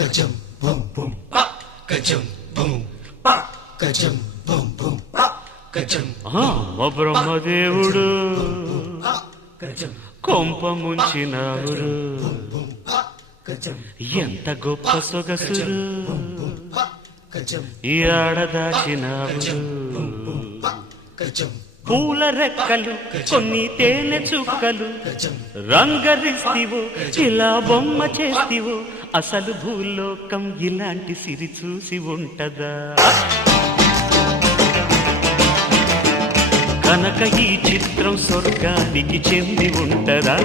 Kajam bum bum pa, kajam bum pa, kajam bum bum pa, kajam. మా బ్రహ్మదేవుడు Kajam కొంప ముంచినావురు kajam ఎంత గొప్ప సొగసురు kajam ఈ ఆడదాచినావురు kajam పూల రెక్కలు కొన్ని తేనె చుక్కలు kajam రంగరిస్తివు ఇలా బొమ్మ చేస్తివు అసలు భూలోకం ఇలాంటి సిరి చూసి ఉంటదా కనుక ఈ చిత్రం స్వర్గానికి చెంది ఉంటదా